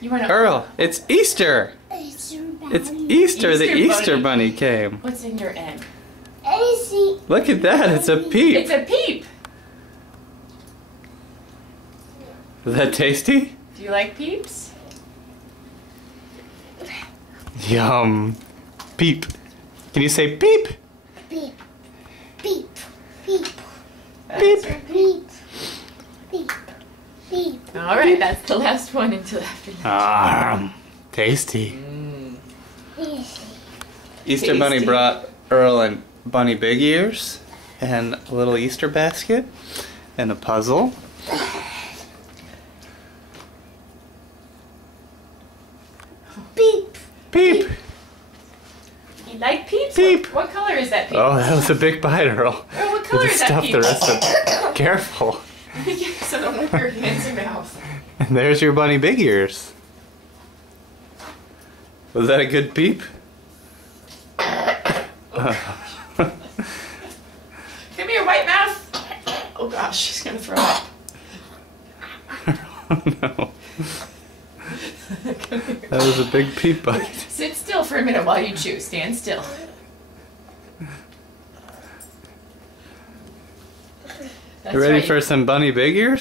You want to... Earl, it's Easter. It's Easter. The Easter bunny came. What's in your egg? Look at that. It's a peep. It's a peep. Is that tasty? Do you like peeps? Yum. Peep. Can you say peep? Peep. Peep. Peep. Peep. Peep. Peep. Peep. All right, that's the last one until after lunch. Tasty. Yes. Easter bunny Tasty. brought Earl and Bunny big ears and a little Easter basket and a puzzle. Peep. Peep. You like peeps? Peep. What color is that peep? Oh, that was a big bite, Earl. Earl, what color Did it is that stuff peep? the rest of Careful. Yes, I don't want your hands and mouth. And there's your bunny big ears. Was that a good peep? Give me your white mouth. Oh gosh, she's gonna throw up. Oh no. That was a big peep bite. Sit still for a minute while you chew. Stand still. That's You ready right. for some bunny big ears?